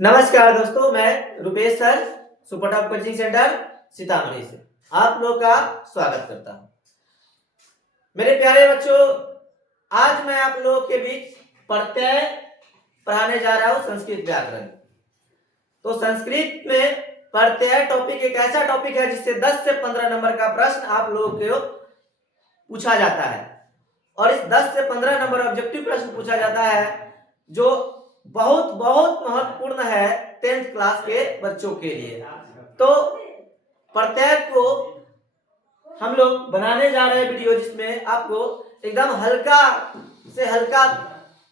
नमस्कार दोस्तों, मैं Rupesh sir super top coaching centre Sitamarhi से आप लोग का स्वागत करता हूं। मेरे प्यारे बच्चों, आज मैं आप लोगों के बीच प्रत्यय पढ़ाने जा रहा हूं संस्कृत व्याकरण। तो संस्कृत में प्रत्यय टॉपिक एक ऐसा टॉपिक है जिससे 10 से 15 नंबर का प्रश्न आप लोगों को पूछा जाता है और इस 10 से 15 नंबर ऑब्जेक्टिव प्रश्न पूछा जाता है जो बहुत बहुत महत्वपूर्ण है 10th क्लास के बच्चों के लिए। तो प्रत्यय को हम लोग बनाने जा रहे हैं वीडियो जिसमें आपको एकदम हल्का से हल्का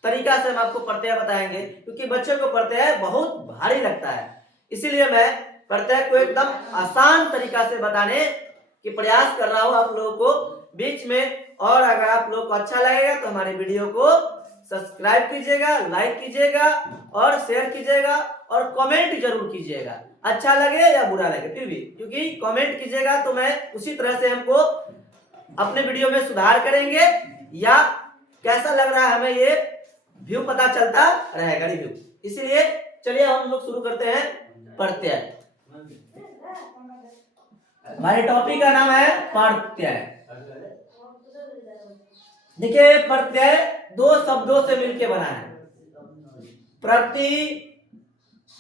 तरीका से हम आपको प्रत्यय बताएंगे, क्योंकि बच्चों को प्रत्यय बहुत भारी लगता है। इसीलिए मैं प्रत्यय को एकदम आसान तरीका से बताने की प्रयास कर रहा हूं आप लोगों को बीच में। और अगर आप लोग को अच्छा लगेगा तो हमारे वीडियो को सब्सक्राइब कीजिएगा, लाइक कीजिएगा और शेयर कीजिएगा और कमेंट जरूर कीजिएगा, अच्छा लगे या बुरा लगे फिर भी, क्योंकि कमेंट कीजिएगा तो मैं उसी तरह से हमको अपने वीडियो में सुधार करेंगे या कैसा लग रहा है हमें ये व्यू पता चलता रहेगा रिव्यू। इसीलिए चलिए हम लोग शुरू करते हैं प्रत्यय। हमारे टॉपिक का नाम है प्रत्यय। देखिए, प्रत्यय दो शब्दों से मिलकर बना है, प्रति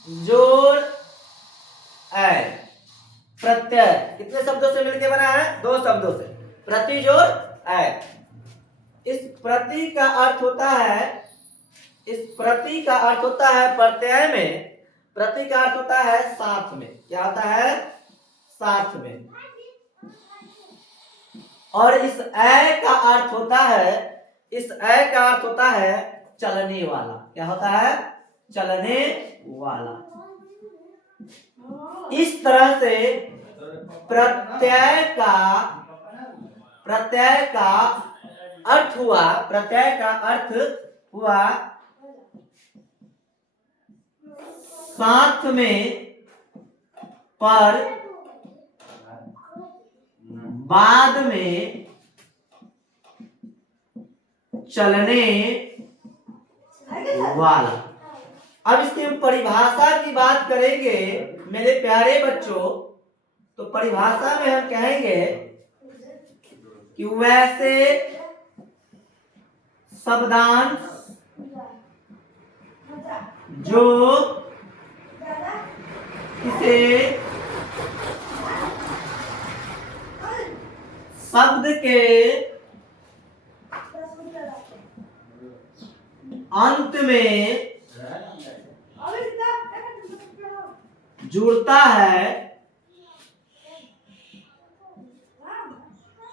जोड़ ऐ। प्रत्यय कितने शब्दों से मिलकर बना है? दो शब्दों से, प्रति जोड़ ऐ। इस प्रति का अर्थ होता है, इस प्रति का अर्थ होता है प्रत्यय में, प्रति का अर्थ होता है साथ में। क्या होता है? साथ में। और इस ऐ का अर्थ होता है, इस ऐ का अर्थ होता है चलने वाला। क्या होता है? चलने वाला। इस तरह से प्रत्यय का अर्थ हुआ, प्रत्यय का अर्थ हुआ साथ में, पर बाद में चलने वाला। अब इसकी परिभाषा की बात करेंगे मेरे प्यारे बच्चों, तो परिभाषा में हम कहेंगे कि वैसे शब्दांश जो किसी शब्द के अंत में जुड़ता है,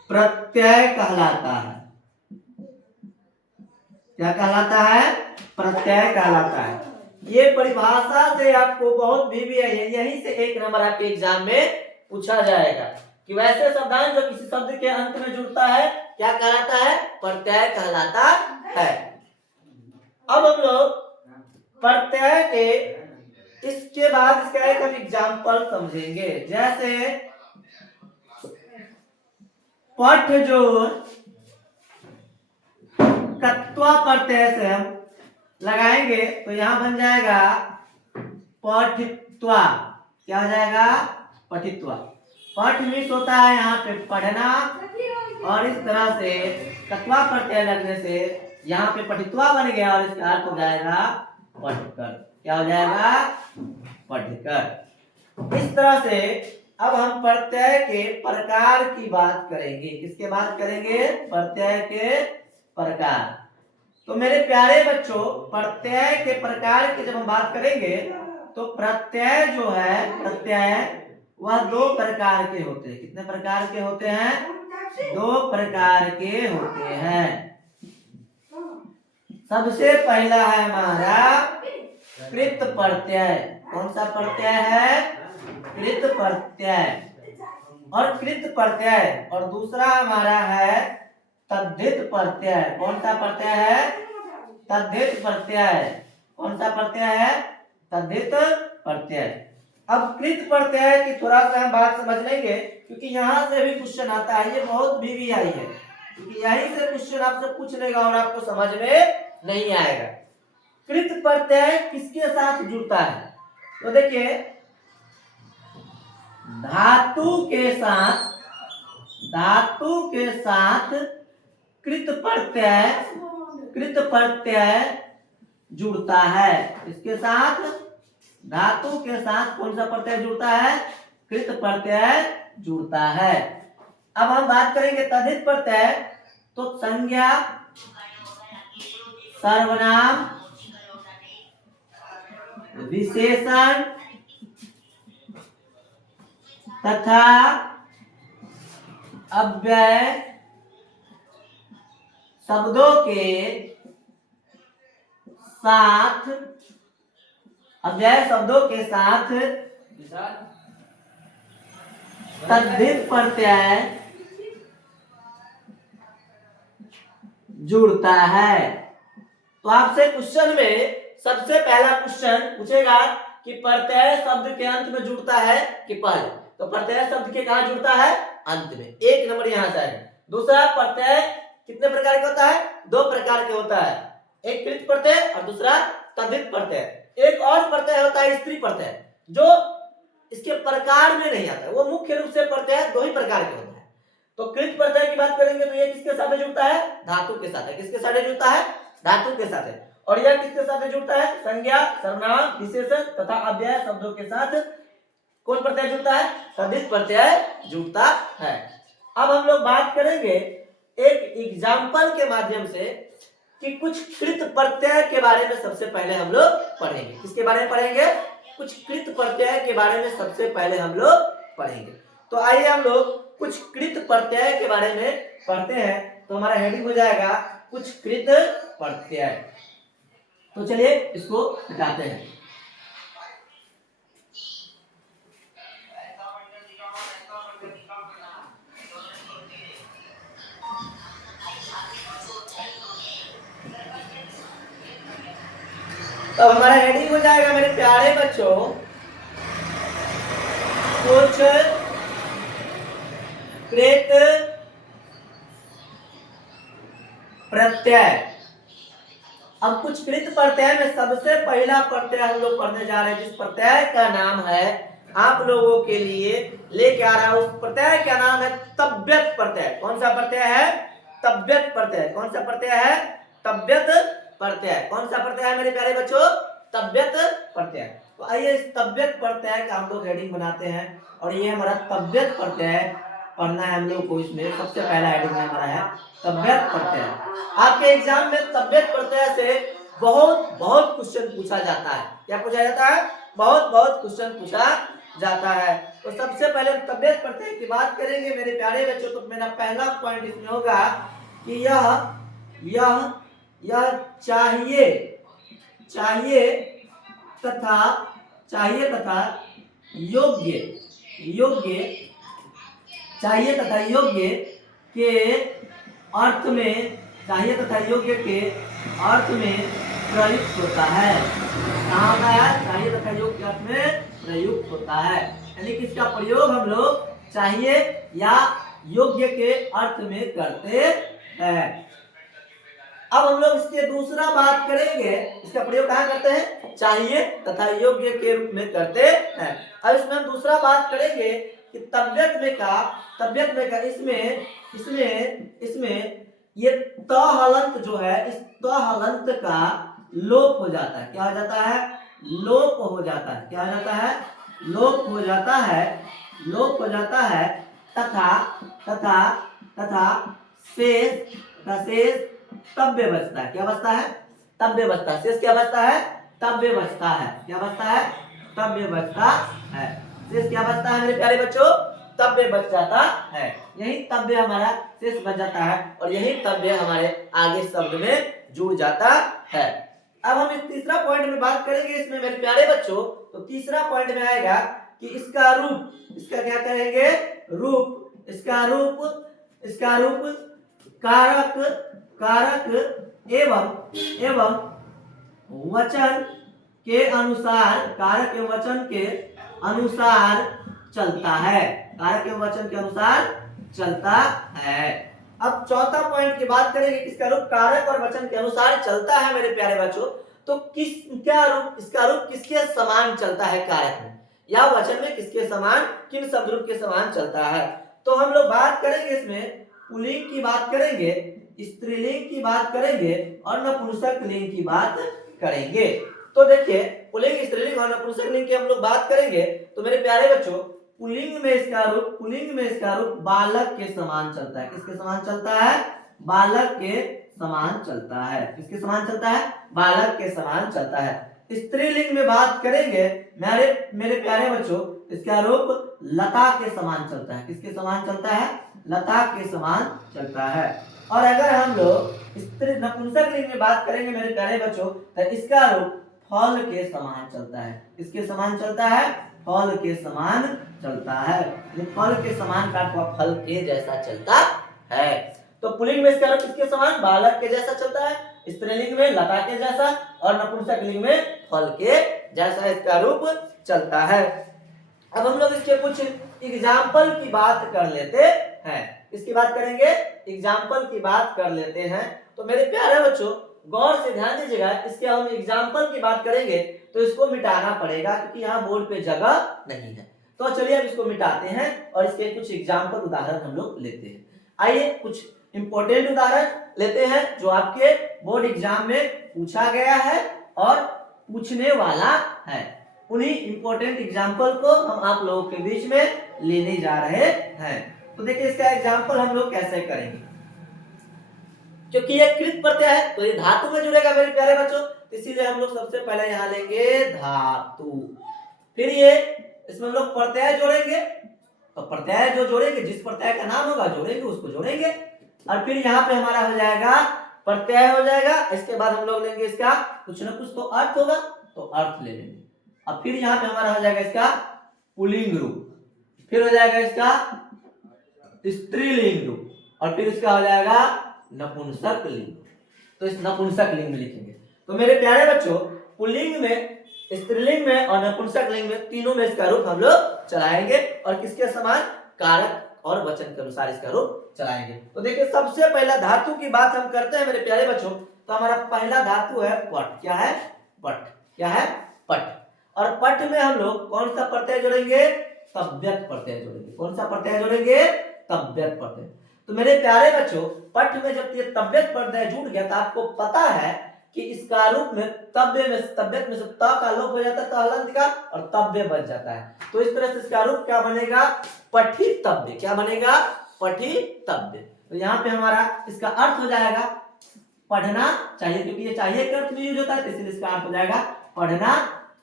प्रत्यय कहलाता है। क्या कहलाता है? प्रत्यय कहलाता है। ये परिभाषा से आपको बहुत भी है, यहीं से एक नंबर आपके एग्जाम में पूछा जाएगा कि वैसे शब्दांश जो किसी शब्द के अंत में जुड़ता है क्या कहलाता है? प्रत्यय कहलाता है। अब हम लोग प्रत्यय के इसके बाद इसका एक हम एग्जाम्पल समझेंगे। जैसे पठ जोड़ कत्वा प्रत्यय से हम लगाएंगे तो यहां बन जाएगा पठित्वा। क्या हो जाएगा? पठित्वा। पठ मीन्स होता है यहाँ पे पढ़ना, और इस तरह से कत्वा प्रत्यय लगने से यहाँ पे पठित्वा बन गया और इसका अर्थ हो जाएगा पढ़कर। क्या हो जाएगा? पढ़कर। इस तरह से अब हम प्रत्यय के प्रकार की बात करेंगे। किसके बात करेंगे? प्रत्यय के प्रकार। तो मेरे प्यारे बच्चों, प्रत्यय के प्रकार की जब हम बात करेंगे तो प्रत्यय जो है, प्रत्यय वह दो प्रकार के होते हैं। कितने प्रकार के होते हैं? दो प्रकार के होते हैं। सबसे पहला है हमारा कृत प्रत्यय। कौन सा प्रत्यय है? कृत प्रत्यय और कृत प्रत्यय। और दूसरा हमारा है तद्धित प्रत्यय। कौन सा प्रत्यय है? तद्धित प्रत्यय। कौन सा प्रत्यय है? तद्धित प्रत्यय। अब कृत प्रत्यय की थोड़ा सा हम बात समझ लेंगे, क्योंकि यहां से भी क्वेश्चन आता है। ये बहुत भी आई है, क्योंकि यहीं से क्वेश्चन आपसे पूछ लेगा और आपको समझ में नहीं आएगा। कृत प्रत्यय किसके साथ जुड़ता है? तो देखिए धातु के साथ कृत प्रत्यय जुड़ता है। इसके साथ धातु के साथ कौन सा प्रत्यय जुड़ता है? कृत प्रत्यय जुड़ता है। अब हम बात करेंगे तद्धित प्रत्यय, तो संज्ञा, सर्वनाम, विशेषण तथा अव्यय शब्दों के साथ तद्धित प्रत्यय जुड़ता है। तो आपसे क्वेश्चन में सबसे पहला क्वेश्चन पूछेगा कि प्रत्यय शब्द के अंत में जुड़ता है कि पहले? तो प्रत्यय शब्द के कहां जुड़ता है? अंत में। एक नंबर यहां से है। दूसरा, प्रत्यय कितने प्रकार का होता है? दो प्रकार के होता है, एक कृत प्रत्यय और दूसरा तद्धित प्रत्यय। एक और प्रत्यय होता है स्त्री प्रत्यय, जो इसके प्रकार में नहीं आता है, वो मुख्य रूप से प्रत्यय दो ही प्रकार के होता है। तो कृत प्रत्यय की बात करेंगे तो ये किसके साथ जुड़ता है? धातु के साथ है। किसके साथ जुड़ता है? धातु के साथ है। और यह किसके साथ जुड़ता है? संज्ञा, सर्वनाम, विशेषण तथा अव्यय शब्दों के साथ कौन प्रत्यय जुड़ता है? तद्धित प्रत्यय जुड़ता है। अब हम लोग बात करेंगे एक एग्जाम्पल के माध्यम से कि कुछ कृत प्रत्यय के बारे में सबसे पहले हम लोग पढ़ेंगे। किसके बारे में पढ़ेंगे? कुछ कृत प्रत्यय के बारे में सबसे पहले हम लोग पढ़ेंगे। तो आइए हम लोग कुछ कृत प्रत्यय के बारे में पढ़ते हैं। तो हमारा हेडिंग हो जाएगा कुछ कृत प्रत्यय। तो चलिए इसको हटाते हैं। तो हमारा हेडिंग हो जाएगा मेरे प्यारे बच्चों कुछ कृत प्रत्यय। अब कुछ कृत प्रत्यय में सबसे पहला प्रत्यय हम लोग पढ़ने जा रहे हैं, जिस प्रत्यय का नाम है आप लोगों के लिए लेके आ रहा है। उस प्रत्यय का नाम है तव्यत प्रत्यय। कौन सा प्रत्यय है? तव्यत प्रत्यय। कौन सा प्रत्यय है? तव्यत प्रत्यय। कौन सा प्रत्यय है मेरे प्यारे बच्चों? तव्यत प्रत्यय। तो आइए इस तव्यत प्रत्यय का हम लोग हेडिंग बनाते हैं। और ये हमारा तव्यत प्रत्यय पढ़ना है हम लोग को। इसमें सबसे पहला हेडिंग हमारा है तव्यत प्रत्यय। आपके एग्जाम में तव्यत प्रत्यय से बहुत क्वेश्चन पूछा जाता है। क्या पूछा जाता है? बहुत क्वेश्चन पूछा जाता है। तो सबसे पहले तव्यत प्रत्यय की बात करेंगे मेरे प्यारे बच्चों। तो मेरा पहला पॉइंट इसमें होगा कि यह चाहिए तथा योग्य के अर्थ में प्रयुक्त होता है। कहाँ होता है? चाहिए तथा योग्य के अर्थ में प्रयुक्त होता है। यानी कि इसका प्रयोग हम लोग चाहिए या योग्य के अर्थ में करते हैं। अब हम लोग इसके दूसरा बात करेंगे, इसका प्रयोग कहाँ करते हैं? चाहिए तथा योग्य के रूप में करते हैं। अब इसमें हम दूसरा बात करेंगे कि तव्यत में का इसमें ये त हलंत जो है, इस त हलंत का लोप हो जाता है। क्या हो जाता है? लोप हो जाता है। क्या हो जाता है? लोप हो जाता है। तथा शेष तव्य बचता है। क्या बचता है? तव्य बचता है। शेष क्या बचता है? तव्य बचता है। क्या बचता है? तव्य बचता है। शेष क्या बचता है मेरे प्यारे बच्चों? तव्य बच जाता है। यही तव्य हमारा शेष बच जाता है और यही तव्य हमारे आगे शब्द में जुड़ जाता है। अब हम इस तीसरा पॉइंट में बात करेंगे इसमें मेरे प्यारे बच्चों। तो तीसरा पॉइंट में आएगा कि इसका रूप, इसका क्या कहेंगे? रूप। इसका रूप कारक एवं वचन के अनुसार, कारक एवं वचन के अनुसार चलता है। कारक एवं वचन के अनुसार चलता है। अब चौथा पॉइंट की बात करेंगे, किसका रूप कारक और वचन के अनुसार चलता है मेरे प्यारे बच्चों। तो किस क्या रूप, इसका रूप किसके समान चलता है कारक में या वचन में किसके समान, किन शब्द रूप के समान चलता है। तो हम लोग बात करेंगे इसमें पुल्लिंग की बात करेंगे, स्त्रीलिंग की बात करेंगे और नपुंसक लिंग की बात करेंगे। तो देखिए पुल्लिंग, स्त्रीलिंग और नपुंसक लिंग की हम लोग बात करेंगे तो मेरे प्यारे बच्चों पुल्लिंग में इसका रूप बालक के समान चलता है। किसके समान चलता है? बालक के समान चलता है। किसके समान चलता है? बालक के समान चलता है। स्त्रीलिंग में बात करेंगे मेरे प्यारे बच्चों, इसका रूप लता के समान चलता है। किसके समान चलता है? लता के समान चलता है। और अगर हम लोग स्त्री नपुंसक लिंग में बात करेंगे मेरे प्यारे बच्चों, तो इसका रूप फल के समान चलता है। किसके समान चलता है? फल के समान चलता है। फल के समान का फल के जैसा चलता है। तो पुल्लिंग में इसका रूप किसके समान? बालक के जैसा चलता है। स्त्रीलिंग में लता के जैसा और नपुंसक लिंग में फल के जैसा इसका रूप चलता है। अब हम लोग इसके कुछ एग्जाम्पल की बात कर लेते हैं। इसकी बात करेंगे, एग्जाम्पल की बात कर लेते हैं। तो मेरे प्यारे बच्चों गौर से ध्यान दीजिएगा, इसके हम एग्जाम्पल की बात करेंगे तो इसको मिटाना पड़ेगा क्योंकि यहाँ बोर्ड पे जगह नहीं है। तो चलिए अब इसको मिटाते हैं और इसके कुछ एग्जाम्पल उदाहरण हम लोग लेते हैं। आइए कुछ इंपॉर्टेंट उदाहरण लेते हैं जो आपके बोर्ड एग्जाम में पूछा गया है और पूछने वाला है। उन्हीं इंपॉर्टेंट एग्जाम्पल को हम आप लोगों के बीच में लेने जा रहे हैं। तो देखिए इसका एग्जाम्पल हम लोग कैसे करेंगे, क्योंकि ये कृत प्रत्यय है तो ये धातु में जुड़ेगा मेरे प्यारे बच्चों, इसीलिए हम लोग सबसे पहले यहाँ लेंगे धातु। फिर ये इसमें हम लोग प्रत्यय जोड़ेंगे, तो प्रत्यय जो जोड़ेंगे, जिस प्रत्यय का नाम होगा जोड़ेंगे उसको जोड़ेंगे। और फिर यहाँ पे हमारा हो जाएगा प्रत्यय हो जाएगा। इसके बाद हम लोग लेंगे इसका कुछ ना कुछ तो अर्थ होगा, तो अर्थ ले लेंगे। अब फिर यहाँ पे हमारा हो जाएगा इसका पुल्लिंग रूप, फिर हो जाएगा इसका स्त्रीलिंग रूप और फिर इसका हो जाएगा नपुंसक लिंग। तो इस नपुंसक लिंग में लिखेंगे। तो मेरे प्यारे बच्चों पुल्लिंग में, स्त्रीलिंग में और नपुंसक लिंग में तीनों में इसका रूप हम लोग चलाएंगे और किसके समान? कारक और वचन के अनुसार इसका रूप चलाएंगे। तो देखिए सबसे पहला धातु की बात हम करते हैं मेरे प्यारे बच्चों। तो हमारा पहला धातु है पट। क्या है? पट। क्या है? पट। और पट में हम लोग कौन सा प्रत्यय जोड़ेंगे? तव्यत प्रत्यय जोड़ेंगे। कौन सा प्रत्यय जोड़ेंगे? तव्यत प्रत्यय। तो मेरे प्यारे बच्चों पट में जब ये तव्यत प्रत्यय जुड़ गया तो आपको पता है कि इसका रूप में तव्यत में से त का लोप हो जाता है, तो हलंत का, और तव्य बच जाता है। तो इस तरह से इसका रूप क्या बनेगा? पठितव्य। क्या बनेगा? पठितव्य। तो यहाँ पे हमारा इसका अर्थ हो जाएगा पढ़ना चाहिए, क्योंकि ये चाहिए के अर्थ में यूज होता है, तो इसलिए इसका अर्थ हो जाएगा पढ़ना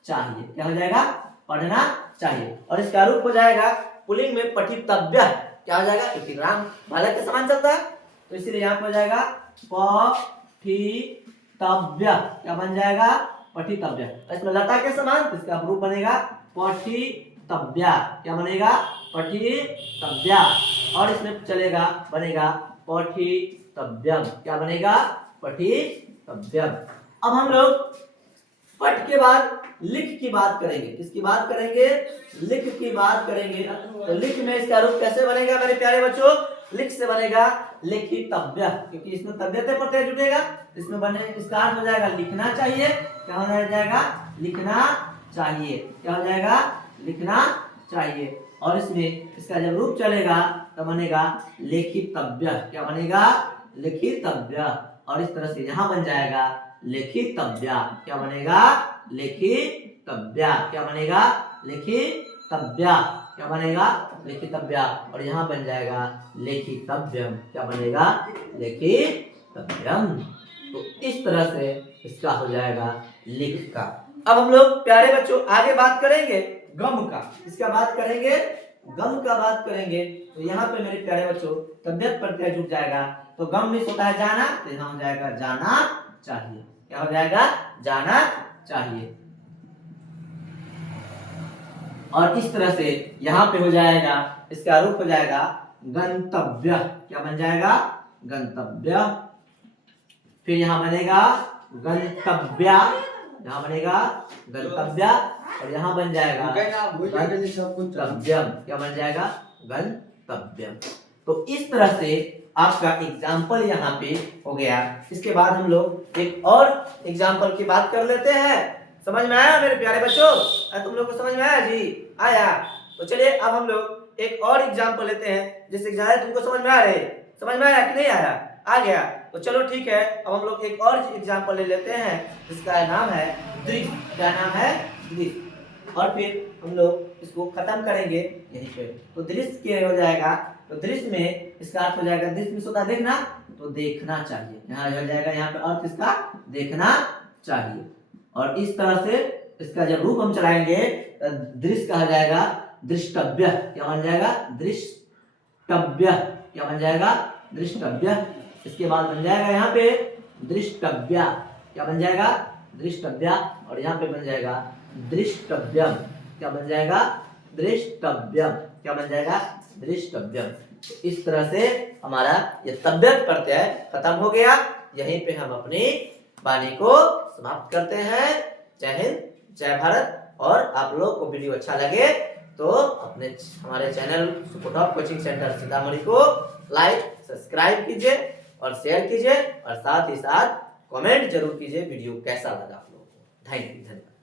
चाहिए। क्या हो जाएगा? पढ़ना चाहिए। और इसका रूप हो जाएगा पुल्लिंग में पठितव्य। क्या हो जाएगा? क्योंकि राम बालक के समान चलता है तो इसीलिए यहाँ पे हो जाएगा पठितव्य। क्या बन जाएगा? पठितव्य। इसमें लता के समान तो इसका रूप बनेगा पठितव्य। क्या बनेगा? पठितव्य। और इसमें चलेगा बनेगा पठितव्यम। क्या बनेगा? पठितव्यम। अब हम लोग पट के बाद लिख की बात करेंगे। किसकी बात करेंगे? लिख की बात करेंगे। तो लिख में इसका रूप कैसे बनेगा मेरे प्यारे बच्चों? लिख से बनेगा लिखितव्य, क्योंकि इसमें तव्यत प्रत्यय जुड़ेगा। इसमें बने इसका अर्थ हो जाएगा लिखना चाहिए। क्या हो जाएगा? लिखना चाहिए। क्या हो जाएगा? लिखना चाहिए। और इसमें इसका जब रूप चलेगा तो बनेगा लिखितव्य। क्या बनेगा? लिखितव्य। और इस तरह से यहाँ बन जाएगा लिखितव्य। क्या बनेगा? लिखितव्य। क्या बनेगा? लिखितव्य। क्या बनेगा? लिखितव्य। और यहाँ बन जाएगा लिखितव्यम। क्या बनेगा? लिखितव्यम। तो इस तरह से इसका हो जाएगा लिख का। अब हम लोग प्यारे बच्चों आगे बात करेंगे गम का। इसका बात करेंगे, गम का बात करेंगे। तो यहाँ पे मेरे प्यारे बच्चों तव्यत प्रत्यय जुड़ जाएगा। तो गम में होता है जाना, तो यहाँ हो जाएगा जाना चाहिए। क्या हो जाएगा? जाना चाहिए। और इस तरह से यहाँ पे हो जाएगा, इसका रूप हो जाएगा गंतव्य। क्या बन जाएगा? गंतव्य। फिर यहाँ बनेगा गंतव्य। यहाँ बनेगा गंतव्य और यहाँ बन जाएगा गंतव्यम। क्या बन जाएगा? गंतव्यम। तो इस तरह से आपका एग्जाम्पल यहाँ पे हो गया। इसके बाद हम लोग एक और एग्जाम्पल की बात कर लेते हैं। समझ में आया मेरे प्यारे बच्चों? तुम लोग को समझ में आया जी? आया? तो चलिए अब हम लोग एक और एग्जाम्पल लेते हैं जिससे ज़्यादा तुमको समझ में आ रहे। समझ में आया कि नहीं आया? आ गया। तो चलो ठीक है, अब हम लोग एक और एग्जाम्पल ले लेते हैं जिसका नाम है दृश्य। क्या नाम है? दृश्य। और फिर हम लोग इसको खत्म करेंगे यहीं पे। तो दृश्य क्या हो जाएगा? तो दृश्य में इसका अर्थ हो जाएगा, दृश्य में होता देखना, तो देखना चाहिए। यहाँ हो जाएगा, यहाँ पे अर्थ इसका देखना चाहिए। और इस तरह से इसका जब रूप हम चलाएंगे तो दृश्य कहा जाएगा दृष्टव्य। क्या बन जाएगा? दृष्टव्य। क्या बन जाएगा? दृष्टव्य। इसके बाद बन जाएगा यहाँ पे दृष्टव्य। क्या बन जाएगा? दृष्टव्य। और यहाँ पे बन जाएगा दृष्टव्यम। क्या बन जाएगा? दृष्टव्यम। क्या बन जाएगा? दृष्टव्यम। इस तरह से हमारा ये तव्यत प्रत्यय खत्म हो गया। यहीं पे हम अपनी वाणी को समाप्त करते हैं। जय हिंद, जय भारत। और आप लोग को वीडियो अच्छा लगे तो अपने हमारे चैनल सुपरटॉप कोचिंग सेंटर सीतामढ़ी को लाइक, सब्सक्राइब कीजिए और शेयर कीजिए, और साथ ही साथ कमेंट जरूर कीजिए वीडियो कैसा लगा आप लोगों को। धन्यवाद।